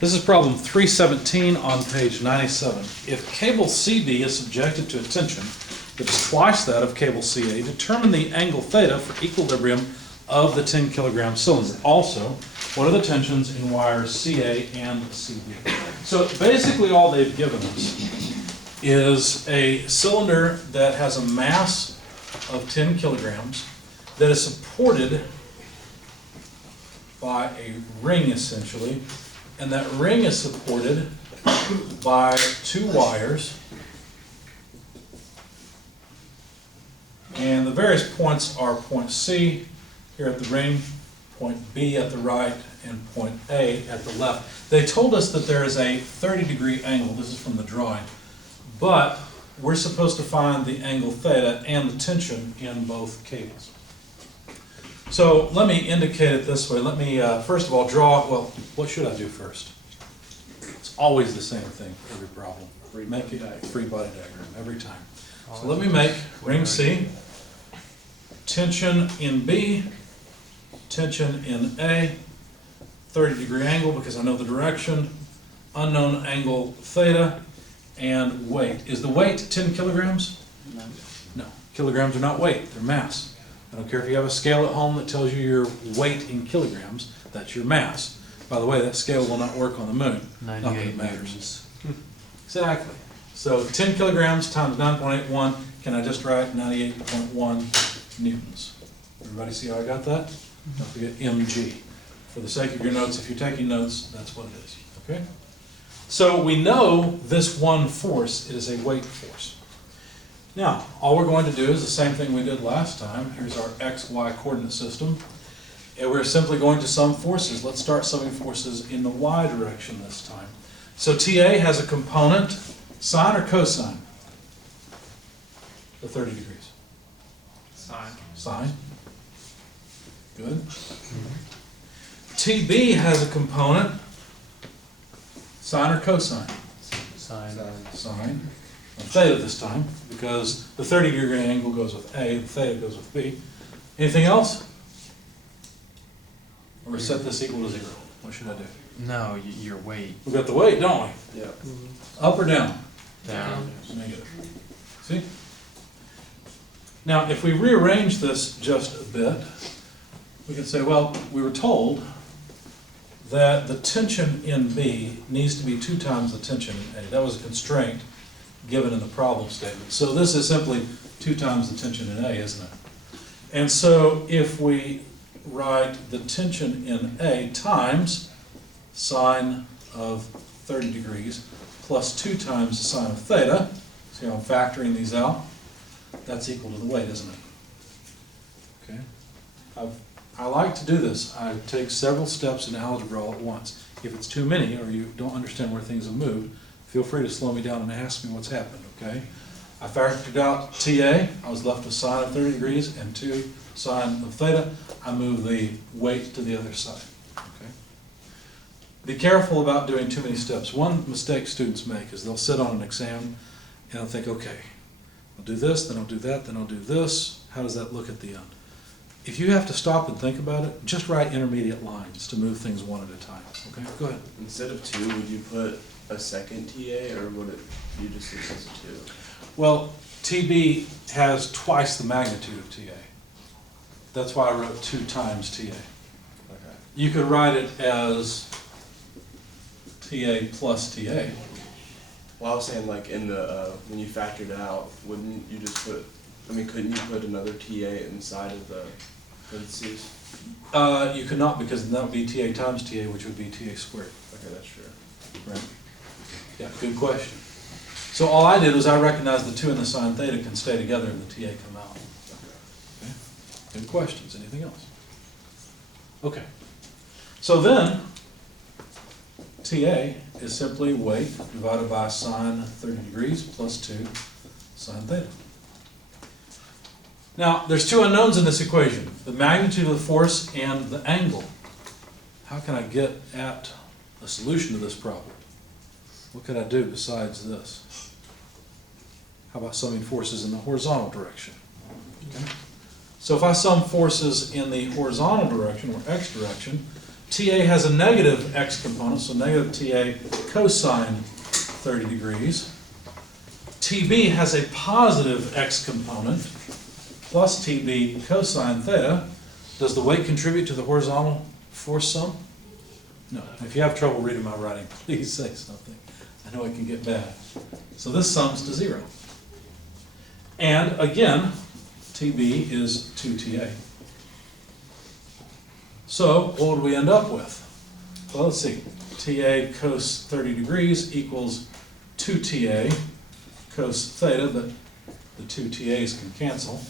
This is problem 317 on page 97. If cable CB is subjected to a tension that is twice that of cable CA, determine the angle theta for equilibrium of the 10 kilogram cylinder. Also, what are the tensions in wires CA and CB? So basically all they've given us is a cylinder that has a mass of 10 kilograms that is supported by a ring essentially, and that ring is supported by two wires, and the various points are point C here at the ring, point B at the right, and point A at the left. They told us that there is a 30-degree angle. This is from the drawing, but we're supposed to find the angle theta and the tension in both cables. So let me indicate it this way. Let me first of all draw, well, what should I do first? It's always the same thing for every problem. Make it a free body diagram every time. So let me make ring C, tension in B, tension in A, 30-degree angle because I know the direction, unknown angle theta, and weight. Is the weight 10 kilograms? No. Kilograms are not weight, they're mass. I don't care if you have a scale at home that tells you your weight in kilograms, that's your mass. By the way, that scale will not work on the moon. 98 not that it matters. newtons. Exactly. So 10 kilograms times 9.81, can I just write 98.1 newtons? Everybody see how I got that? Don't forget mg. For the sake of your notes, if you're taking notes, that's what it is. Okay? So we know this one force, it is a weight force. Now, all we're going to do is the same thing we did last time. Here's our x, y coordinate system. And we're simply going to sum forces. Let's start summing forces in the y direction this time. So TA has a component, sine or cosine? The 30 degrees. Sine. Sine. Good. TB has a component, sine or cosine? Sine. Sine. Theta this time, because the 30-degree angle goes with A, the theta goes with B. Anything else? Or set this equal to 0. What should I do? No, your weight. We've got the weight, don't we? Yeah. Up or down? Down. Negative. See? Now, if we rearrange this just a bit, we can say, well, we were told that the tension in B needs to be 2 times the tension in A. That was a constraint given in the problem statement. So this is simply 2 times the tension in A, isn't it? And so if we write the tension in A times sine of 30 degrees plus 2 times the sine of theta, see how I'm factoring these out? That's equal to the weight, isn't it? Okay. I like to do this. I take several steps in algebra all at once. If it's too many or you don't understand where things have moved, feel free to slow me down and ask me what's happened, okay? I factored out TA. I was left with sine of 30 degrees and 2 sine of theta. I move the weight to the other side, okay? Be careful about doing too many steps. One mistake students make is they'll sit on an exam and they'll think, okay, I'll do this, then I'll do that, then I'll do this. How does that look at the end? If you have to stop and think about it, just write intermediate lines to move things one at a time, okay? Go ahead. Instead of 2, would you put a second TA, or would it you just use as a 2? Well, TB has twice the magnitude of TA. That's why I wrote 2 times TA. Okay. You could write it as TA plus TA. Well, I was saying, like, in the, when you factored it out, wouldn't you just put, I mean, couldn't you put another TA inside of the parentheses? You could not, because that would be TA times TA, which would be TA squared. Okay, that's true. Right. Yeah, good question. So all I did was I recognized the 2 and the sine theta can stay together and the TA come out. Okay. Good questions. Anything else? Okay. So then, TA is simply weight divided by sine 30 degrees plus 2 sine theta. Now, there's 2 unknowns in this equation, the magnitude of the force and the angle. How can I get at a solution to this problem? What could I do besides this? How about summing forces in the horizontal direction? Okay. So if I sum forces in the horizontal direction, or x direction, TA has a negative x component, so negative TA cosine 30 degrees. TB has a positive x component, plus TB cosine theta. Does the weight contribute to the horizontal force sum? No. If you have trouble reading my writing, please say something. I know it can get bad. So this sums to 0. And again, TB is 2TA. So what would we end up with? Well, let's see. TA cos 30 degrees equals 2TA cos theta, but the 2 TAs can cancel.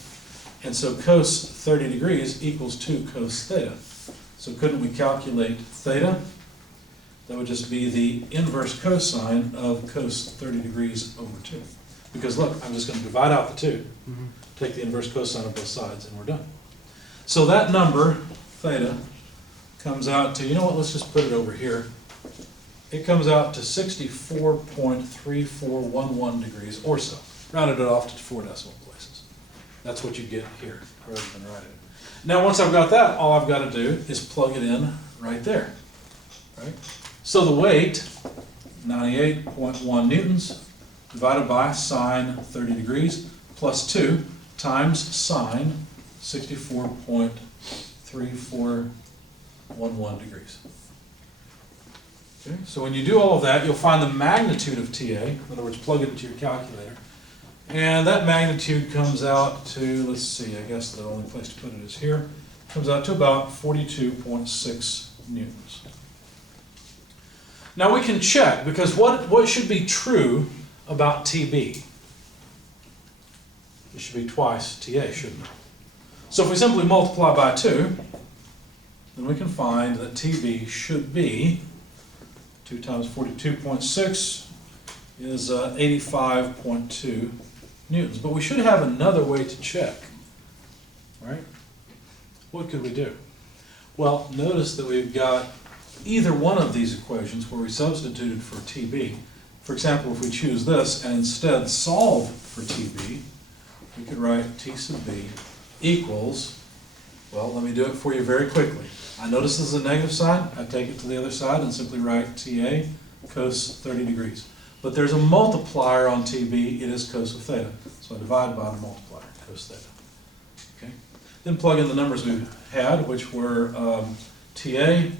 And so cos 30 degrees equals 2 cos theta. So couldn't we calculate theta? That would just be the inverse cosine of cos 30 degrees over 2. Because look, I'm just going to divide out the 2, take the inverse cosine of both sides, and we're done. So that number, theta, comes out to, you know what, let's just put it over here. It comes out to 64.3411 degrees or so. Rounded it off to 4 decimal places. That's what you get here, rather than write it. Now, once I've got that, all I've got to do is plug it in right there. Right? So the weight, 98.1 newtons, divided by sine 30 degrees, plus 2 times sine 64.3411 degrees. Okay, so when you do all of that, you'll find the magnitude of TA, in other words, plug it into your calculator, and that magnitude comes out to, let's see, I guess the only place to put it is here, comes out to about 42.6 newtons. Now we can check, because what should be true about TB? It should be twice TA, shouldn't it? So if we simply multiply by 2, then we can find that TB should be 2 times 42.6 is 85.2 newtons. But we should have another way to check, right? What could we do? Well, notice that we've got either one of these equations where we substituted for TB. For example, if we choose this and instead solve for TB, we could write T sub B equals, well, let me do it for you very quickly. I notice this is a negative sign. I take it to the other side and simply write TA cos 30 degrees. But there's a multiplier on TB. It is cos of theta. So I divide by the multiplier, cos theta. Okay. Then plug in the numbers we had, which were TA,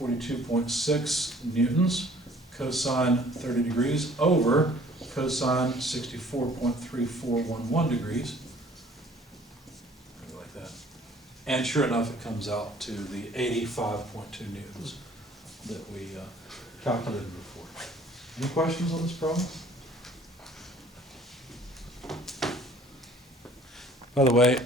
42.6 newtons, cosine 30 degrees, over cosine 64.3411 degrees. Like that. And sure enough, it comes out to the 85.2 newtons that we calculated before. Any questions on this problem? By the way,